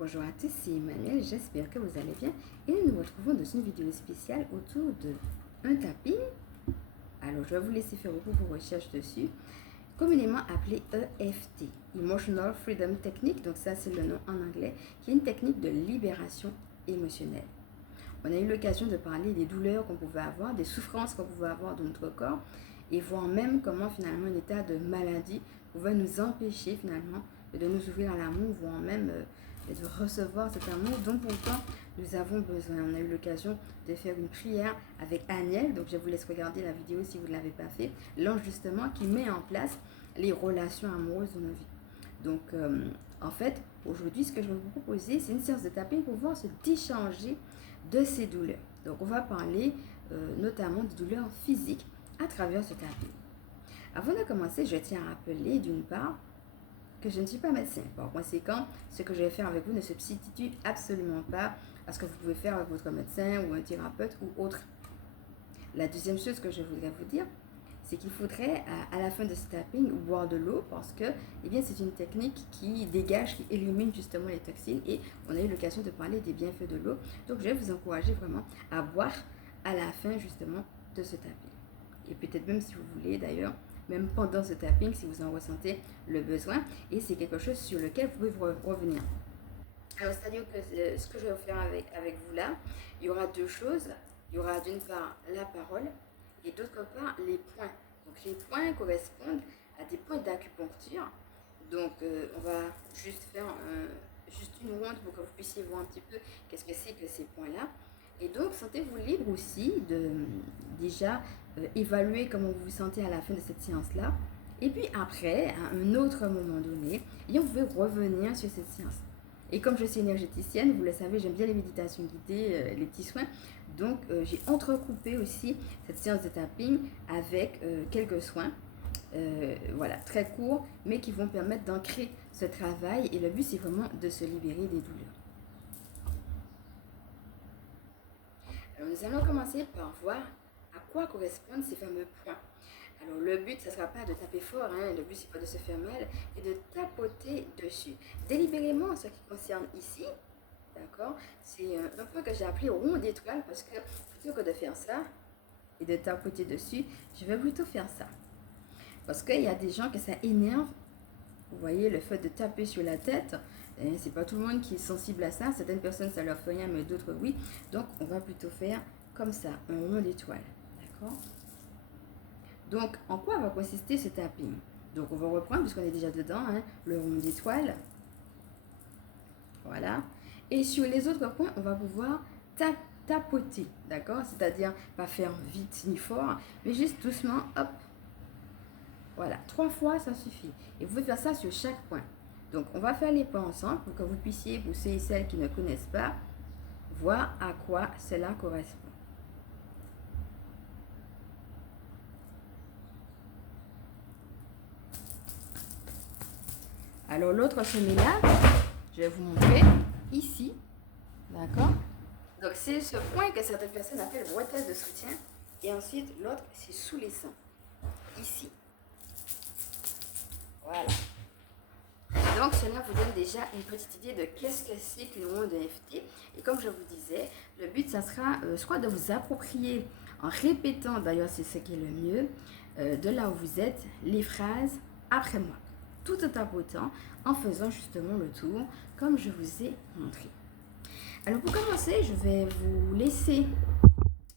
Bonjour à tous, c'est Emmanuel, j'espère que vous allez bien et nous nous retrouvons dans une vidéo spéciale autour de un tapping. Alors je vais vous laisser faire beaucoup vos recherches dessus, communément appelé EFT, Emotional Freedom Technique, donc ça c'est le nom en anglais, qui est une technique de libération émotionnelle. On a eu l'occasion de parler des douleurs qu'on pouvait avoir, des souffrances qu'on pouvait avoir dans notre corps et voir même comment finalement un état de maladie pouvait nous empêcher finalement de nous ouvrir à l'amour, voire même de recevoir cet amour dont pourtant nous avons besoin. On a eu l'occasion de faire une prière avec Aniel, donc je vous laisse regarder la vidéo si vous ne l'avez pas fait, l'ange justement qui met en place les relations amoureuses de nos vies. Donc en fait, aujourd'hui ce que je vais vous proposer, c'est une séance de tapping pour pouvoir se décharger de ces douleurs. Donc on va parler notamment de douleurs physiques à travers ce tapping. Avant de commencer, je tiens à rappeler d'une part que je ne suis pas médecin. Par conséquent, ce que je vais faire avec vous ne se substitue absolument pas à ce que vous pouvez faire avec votre médecin ou un thérapeute ou autre. La deuxième chose que je voudrais vous dire, c'est qu'il faudrait à la fin de ce tapping boire de l'eau parce que c'est une technique qui dégage, qui élimine justement les toxines et on a eu l'occasion de parler des bienfaits de l'eau. Donc je vais vous encourager vraiment à boire à la fin justement de ce tapping. Et peut-être même si vous voulez d'ailleurs, même pendant ce tapping, si vous en ressentez le besoin, et c'est quelque chose sur lequel vous pouvez revenir. Alors, c'est-à-dire que ce que je vais faire avec vous là, il y aura deux choses. Il y aura d'une part la parole et d'autre part les points. Donc, les points correspondent à des points d'acupuncture. Donc, on va juste faire juste une ronde pour que vous puissiez voir un petit peu qu'est-ce que c'est que ces points-là. Et donc, sentez-vous libre aussi de déjà évaluer comment vous vous sentez à la fin de cette séance-là. Et puis après, à un autre moment donné, on pouvez revenir sur cette séance. Et comme je suis énergéticienne, vous le savez, j'aime bien les méditations guidées, les petits soins. Donc, j'ai entrecoupé aussi cette séance de tapping avec quelques soins. Voilà, très courts, mais qui vont permettre d'ancrer ce travail. Et le but, c'est vraiment de se libérer des douleurs. Alors, nous allons commencer par voir à quoi correspondent ces fameux points. Alors, le but, ce ne sera pas de taper fort, hein, le but, c'est pas de se faire mal, et de tapoter dessus. Délibérément, ce qui concerne ici, d'accord, c'est un point que j'ai appelé rond d'étoile, parce que plutôt que de faire ça et de tapoter dessus, je vais plutôt faire ça. Parce qu'il y a des gens que ça énerve, vous voyez, le fait de taper sur la tête, c'est pas tout le monde qui est sensible à ça. Certaines personnes, ça leur fait rien, mais d'autres, oui. Donc, on va plutôt faire comme ça, un rond d'étoile. D'accord? Donc, en quoi va consister ce tapping? Donc, on va reprendre, puisqu'on est déjà dedans, hein, le rond d'étoile. Voilà. Et sur les autres points, on va pouvoir tapoter. D'accord? C'est-à-dire, pas faire vite ni fort, mais juste doucement, hop. Voilà, 3 fois, ça suffit. Et vous pouvez faire ça sur chaque point. Donc, on va faire les points ensemble pour que vous puissiez, pour ceux et celles qui ne connaissent pas, voir à quoi cela correspond. Alors, l'autre semis-là, je vais vous montrer ici. D'accord? Donc, c'est ce point que certaines personnes appellent bretelle de soutien. Et ensuite, l'autre, c'est sous les seins. Ici. Voilà. Donc, cela vous donne déjà une petite idée de qu'est-ce que c'est qu'une ronde EFT. Et comme je vous disais, le but, ça sera soit de vous approprier, en répétant, d'ailleurs, c'est ce qui est le mieux, de là où vous êtes, les phrases après moi. Tout en tapotant, en faisant justement le tour, comme je vous ai montré. Alors, pour commencer, je vais vous laisser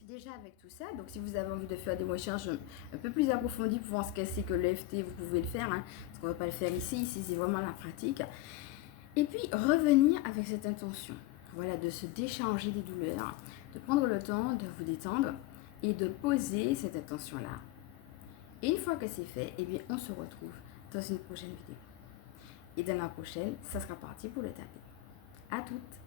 déjà avec tout ça. Donc, si vous avez envie de faire des recherches un peu plus approfondies pour voir ce que c'est que l'EFT, vous pouvez le faire. Hein, parce qu'on ne va pas le faire ici. Ici, c'est vraiment la pratique. Et puis, revenir avec cette intention. Voilà, de se décharger des douleurs, de prendre le temps de vous détendre et de poser cette intention-là. Et une fois que c'est fait, on se retrouve dans une prochaine vidéo. Et dans la prochaine, ça sera parti pour le tapping. À toutes!